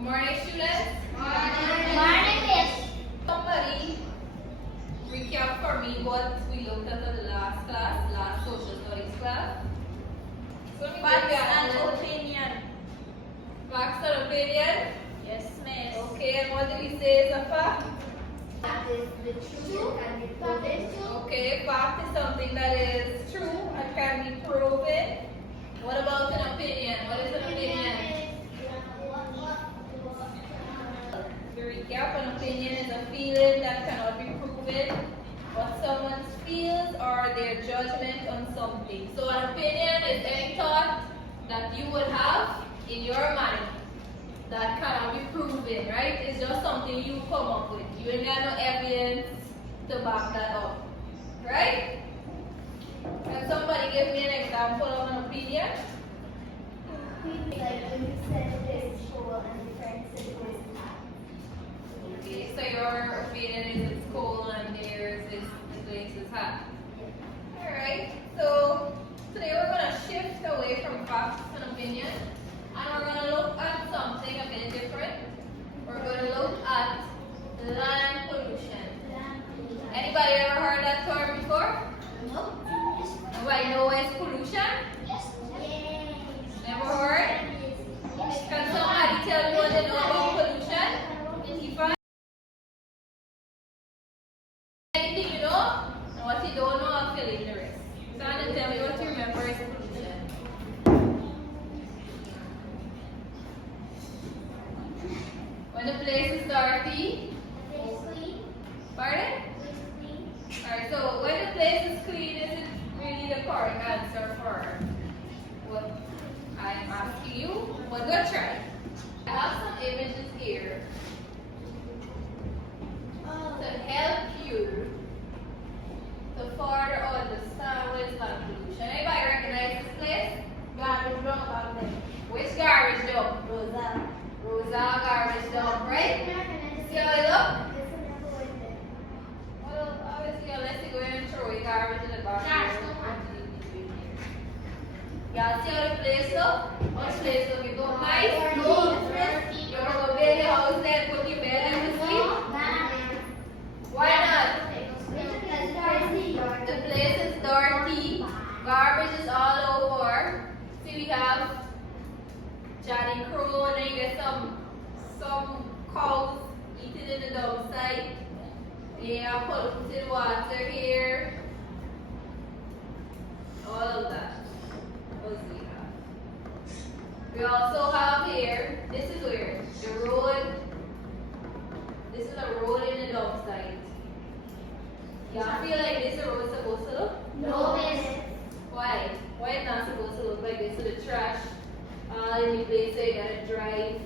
Morning, students. Morning, miss. Somebody recap for me what we looked at in the last class, last social studies class. So let me Facts give you and a opinion. facts and opinion. Yes, miss. Okay, and what do we say is a fact? That is the truth and the proven. Okay, fact is something that is true and can be proven. What about an opinion? What is an opinion? To recap, an opinion is a feeling that cannot be proven. What someone feels or their judgment on something. So an opinion is any thought that you would have in your mind that cannot be proven, right? It's just something you come up with. You ain't got no evidence to back that up, right? Can somebody give me an example of an opinion? Like when you said this school and the friend said it was hot. Okay, so your opinion is it's cold and theirs is the place is hot. Alright, so today we're going to shift away from facts and opinion and we're going to look at something a bit different. We're going to look at land pollution. Anybody ever heard that term before? No. Anybody know what is pollution? Yes. Never heard? Can somebody tell me what they know about pollution? If anything you know, and what you don't know, I'll fill in the rest. So I'm going to tell me what you remember is pollution. When the place is dirty, pardon? Alright, so when the place is clean, is it really the correct answer for what I'm asking you? But we'll try. I have some images here to help you to further understand what is land pollution. Anybody recognize this place? Garbage dump out there. Which garbage dump? Rosa. Rosa garbage dump, right? See how it look? Well, obviously, unless you go in and throw away garbage in the bathroom. Y'all see how the place look? How the place look? It look nice? You wanna go build your house there, put your bed and sleep? Why not? The place is dirty. Garbage is all over. See, we have Johnny Crow, and then you get some cows eating in the dump site. Yeah, polluted water here. All of that. What else do we have? We also have here, this is where the road, this is a road in the dump site. Y'all feel like this road is supposed to look? No, miss. Why? Why is not supposed to look like this? So the trash all in the place so you gotta drive.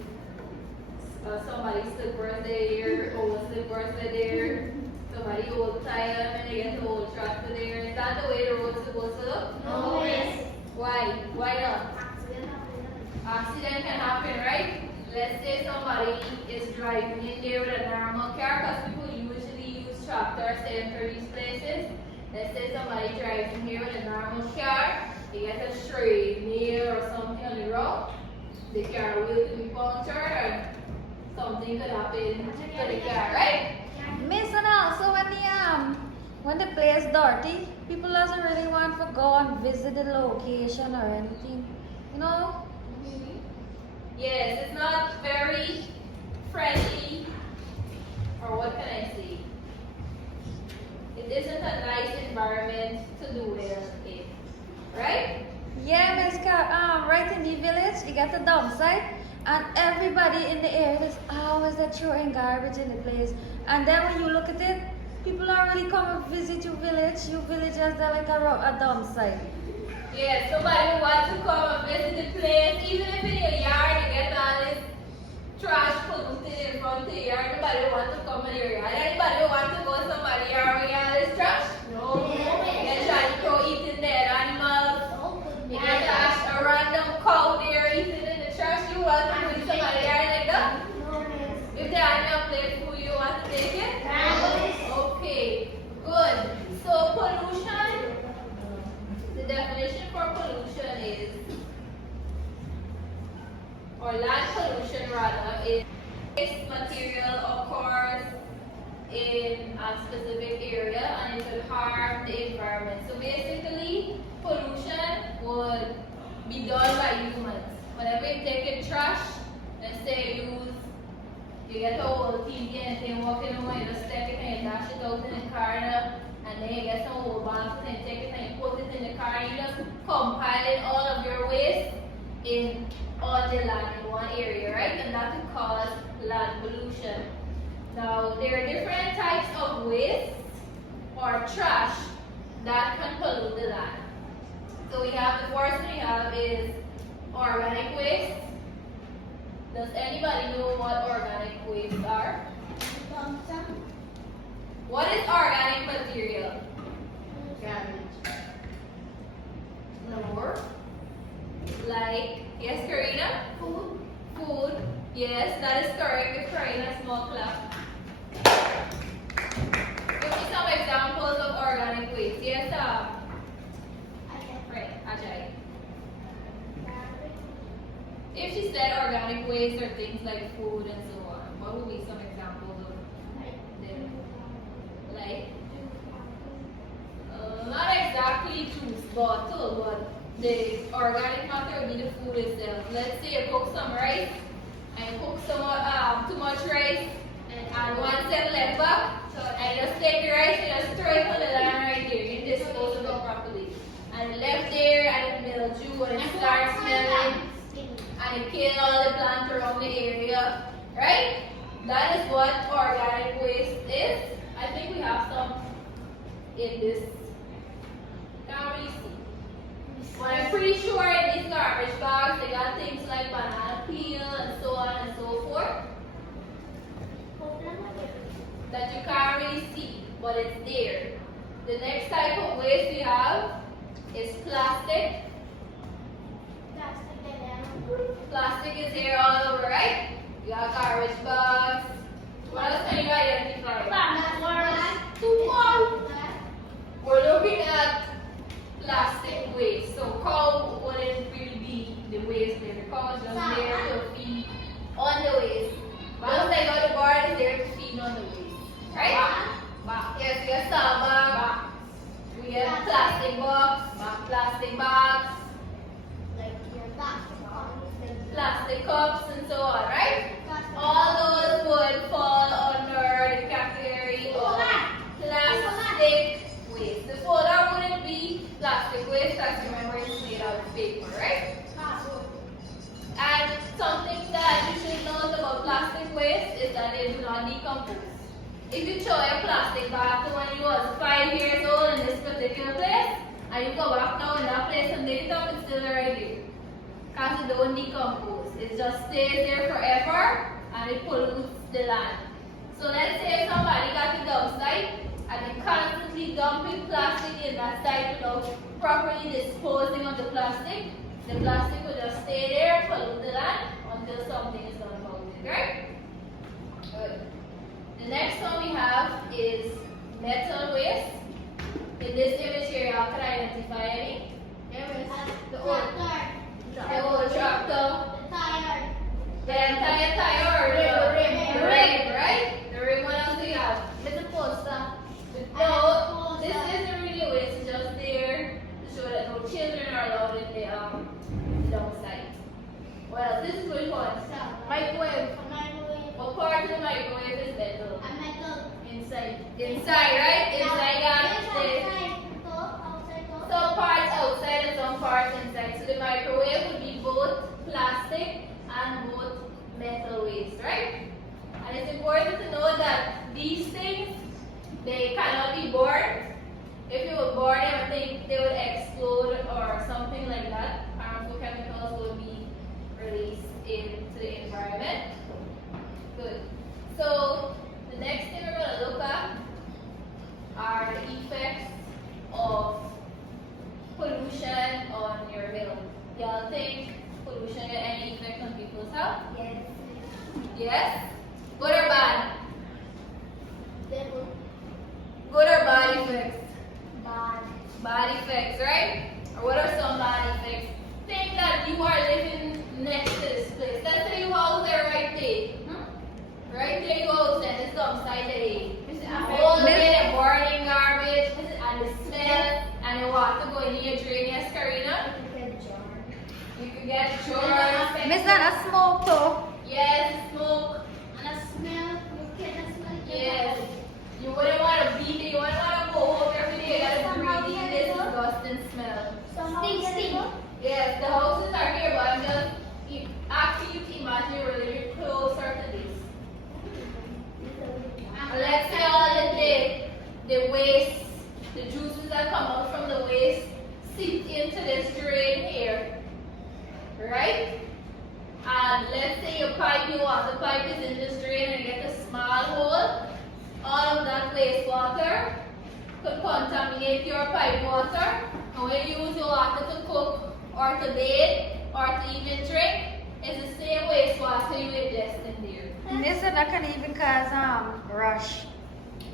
Somebody's slippers there, old slippers are there. Somebody old tire and they get the old tractor there. Is that the way the road's supposed to look? No, miss. Why? Why not? Accident can happen, right? Let's say somebody is driving in there with a normal car, because people usually use tractors to enter these places. Let's say somebody drives in here with a normal car, they get a stray nail or something on the road, the car wheel could be punctured or something could happen to the car, right? Miss, and also when the place dirty, people doesn't really want to go and visit the location or anything. You know? Yes, it's not very friendly, or what can I say? It isn't a nice environment to do it in, right? Yeah, Miss right in the village, you get the dump site, and everybody in the area is always throwing garbage in the place. And then when you look at it, people don't really come and visit your village. Your village is there like a dump site. Yeah, somebody who wants to come and visit the place, even if in your yard you get all this trash polluted in front of your yard, nobody wants to come in your yard. Anybody who wants to go to somebody's yard where you all this trash? No. You get trying to go eating dead animals. You get a random cow there eating in the trash. You want to go in somebody's yard like that? If there are no place for you, want to take it? Okay, good. So pollution, the definition for pollution is or land pollution rather, is waste material occurs in a specific area and it will harm the environment. So basically, pollution would be done by humans. Whenever you take in trash, let's say you get a whole TV and then walking away, you just take it and you dash it out in the car and then you get some whole boxes and you take it and you put it in the car and you just compiling all of your waste on the land in one area, right? And that could cause land pollution. Now, there are different types of waste or trash that can pollute the land. So we have, the first one we have is organic waste. Does anybody know what organic wastes are? What is organic material? Garbage. More. Like, yes, Karina? Food. Food. Yes, that is correct. Give Karina a small clap. Give me some examples of organic waste. Yes, right, Ajay. If she said organic waste or things like food and so on, what would be some examples of them? Like, not exactly juice, bottle, but the organic matter would be the food itself. Let's say you cook some rice and you cook some too much rice and one set left back, and you just take the rice and just throw it on the line right there. You dispose of it properly. And left there and it mildew and it starts smelling and it kills all the plants around the area, right? That is what organic waste is. I think we have some in this. Can't really see. But I'm pretty sure in these garbage bags they got things like banana peel and so on and so forth that you can't really see, but it's there. The next type of waste we have is plastic. Plastic is here all over, right? You got garbage bags. What else can you identify? We're looking at plastic waste. So cow wouldn't really be the waste there. The cow is just there to feed on the waste. Just like how the barn is there to feed on the waste. Right? Yes, we got salt bag. We get plastic box, plastic bags, plastic cups and so on, right? All those would fall under the category of plastic waste. The folder wouldn't be plastic waste, because remember it's made out of paper, right? And something that you should know about plastic waste is that they do not decompose. If you throw your plastic back to when you was 5 years old in this particular place, and you go back now in that place and dig it up, it's still right there. Because it don't decompose. It just stays there forever and it pollutes the land. So let's say somebody got a dump site and they constantly dumping plastic in that site without properly disposing of the plastic will just stay there and pollute the land until something is done about it, right? Good. The next one we have is metal waste. In this image here, y'all can identify any? The old tractor. The entire tire or the rim, right? The rim, what else do you have? No, this isn't really a waste, it's just there to show that no children are allowed in the dump site. What else? This is which one? Microwave. What part of the microwave is metal? Inside. Inside, right? Inside that. Some parts outside and some parts inside. So the microwave would be both plastic and both metal waste, right? And it's important to know that these things, they cannot be burned. If you would burn them, I think they would explode or something like that. Harmful chemicals will be released into the environment. Good. So the next thing we're going to look at are the effects of pollution on your health. Y'all think pollution got any effect on people's health? Yes. Yes? Good or bad? Bad. Good or bad effects? Bad. Bad effects, right? Or what are some bad effects? Think that you are living next to this place. Let's could get germs. Miss Anna smoke too. Yes, smoke. And a smell, you cannot smell it. Yes. You wouldn't want to beat it. You wouldn't want to go home every day and breathe in this disgusting smell. Stink. Yes, the houses are here, but I'm just asking you to imagine you're living closer to this. And let's say all the waste, the juices that come out from the waste seep into this drain here, right? And let's say your water pipe is in this drain and you get a small hole. All of that wastewater could contaminate your pipe water. And when you use your water to cook or to bathe or to even drink, it's the same wastewater you ingest in there. Miss Anna can even cause rush.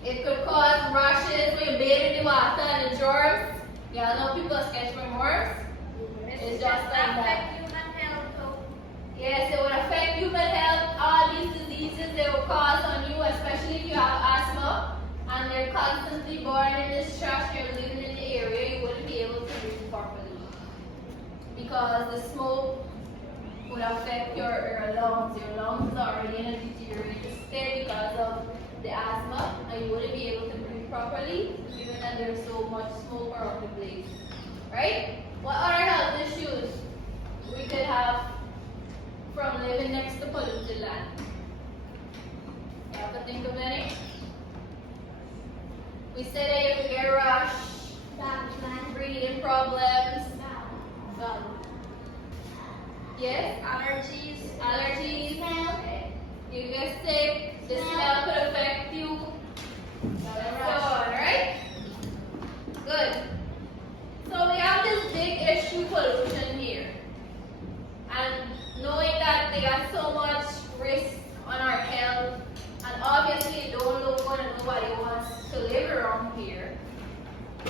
It could cause rashes when you bathe in the water and the germs. Yeah, I know people sketch from worms. It's just like that. Yes, it would affect human health. All these diseases they will cause on you, especially if you have asthma and they're constantly born in this trash and you're living in the area, you wouldn't be able to breathe properly. Because the smoke would affect your lungs. Your lungs are already in a deteriorated state because of the asthma, and you wouldn't be able to breathe properly, given that there's so much smoke around the place. Right? What other health issues we could have from living next to polluted land? You have to think of any? We said that you could get a rash, breathing problems, yes, allergies, you get sick, the smell could affect you, and so on, right? Good. So we have this big issue, pollution here. And knowing that they got so much risk on our health, and obviously it don't look good and nobody wants to live around here.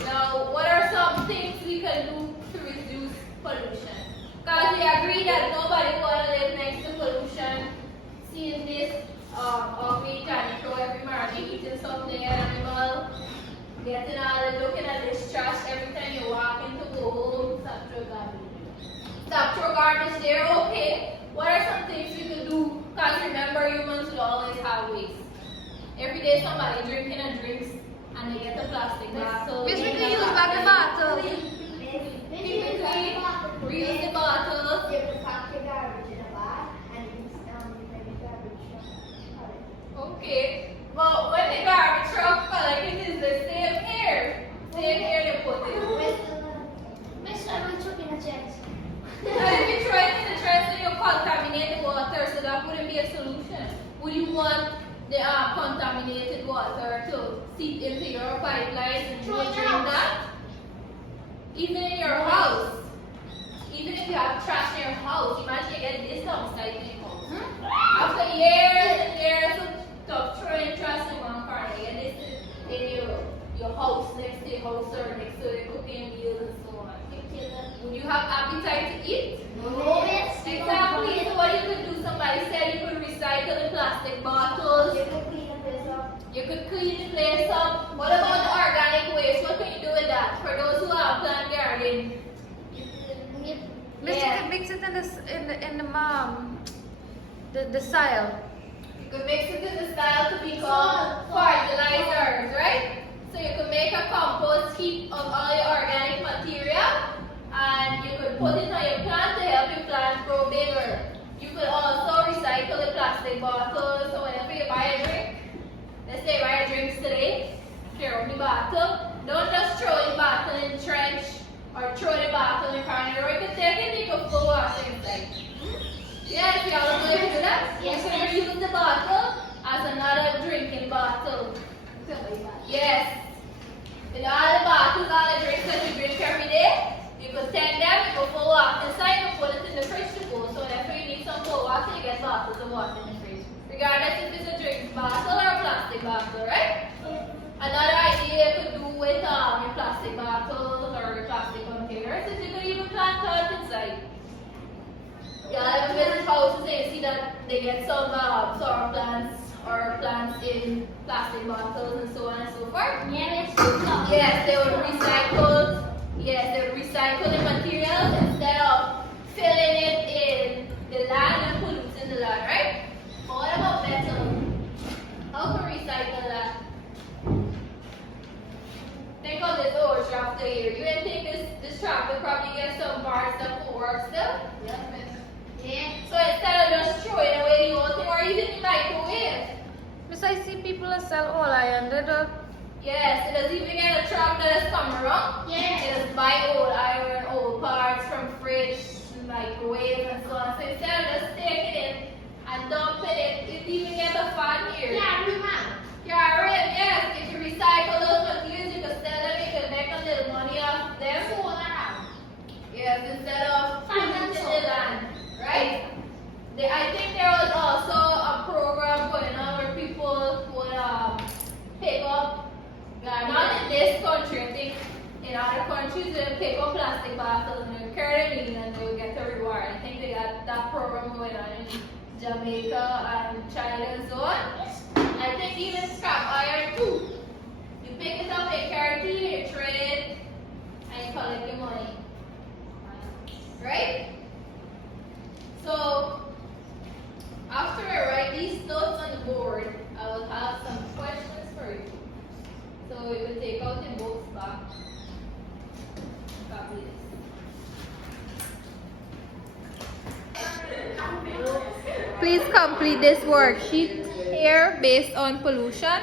Now, what are some things we can do to reduce pollution? Because we agree that nobody wants to live next to pollution, seeing this outreach and throw every morning, eating something animal, getting out and looking at this trash every time you walk in to go home, stop your garbage there, okay. What are some things we could do? Because remember, humans will always have waste. Every day somebody drinking a drinks and they get a plastic bottle. Miss, we can use back the bottle. Reuse the bottles. You can pack your garbage in a bag and you can make a garbage truck. Okay. But when the garbage truck collect it is the same air. Same air they put it. Mister, I'm choking a chest. And if you try it in the trash, then you contaminate the water, so that wouldn't be a solution. Would you want the contaminated water to seep into your pipelines and you would drink that? Even in your house. Even if you have trash in your house, imagine you get this recycling house. After years and years of throwing trash in one corner, you get this in your house, next to your house or next to the cooking meals and so on. Would you have appetite to eat? No. Exactly. So what you could do, somebody said you could recycle the plastic bottles. You can clean the place up. You could clean the place up. What about the organic waste? What can you do with that? For those who have plant garden. Miss, you can mix it in the soil. You could mix it in the soil to become fertilizers, right? So you could make a compost heap of all your organic material and you could put it on your plant to help your plant grow bigger. You could also recycle the plastic bottles. So whenever you buy a drink, let's say you buy drinks today, throw out the bottle. Don't just throw the bottle in the trench or throw the bottle in the corner. Or you could take it and you could flow water inside. Yes, you all know you do that. You can reuse the bottle as another drinking bottle. Yes. In all the bottles, all the drinks that you drink every day, you could take them, you could put water inside, you put it in the fridge to go. So whenever you need some cold water, you get bottles of water in the fridge. Regardless if it's a drink bottle or a plastic bottle, right? Another idea you could do with your plastic bottles or your plastic containers is you could even plant plants inside. Yeah, I visit houses and you see that they get some sour plants or plants in plastic bottles and so on and so forth. Yes, they would recycle. Yes, they would recycle the materials instead of filling it Yes, miss. Yeah. So instead of just throwing away the whole thing or even the microwave. Miss, I see people that sell all iron. They don't. Yes, it does even get a truck that has come around. Yeah. It does buy old iron, old parts from fridge, microwave and so on. So instead of just taking it and dumping it, it even get a fan here. Yeah, we have. Carry, yes, if you recycle those materials, you can sell them, you can make a little money off them. Solar out. Yes, instead of putting it in the Financial. land, right? I think there was also a program going on where people would pick up, not in this country, I think in other countries they would pick up plastic bottles and they would carry them in and they would get a reward. I think they got that program going on in Jamaica and China and so on. I think even scrap iron too. You pick it up, you carry it, you trade, and you collect your money. Right? So, after I write these notes on the board, I will have some questions for you. So, we will take out the books back. Copy this. Please complete this worksheet here based on pollution.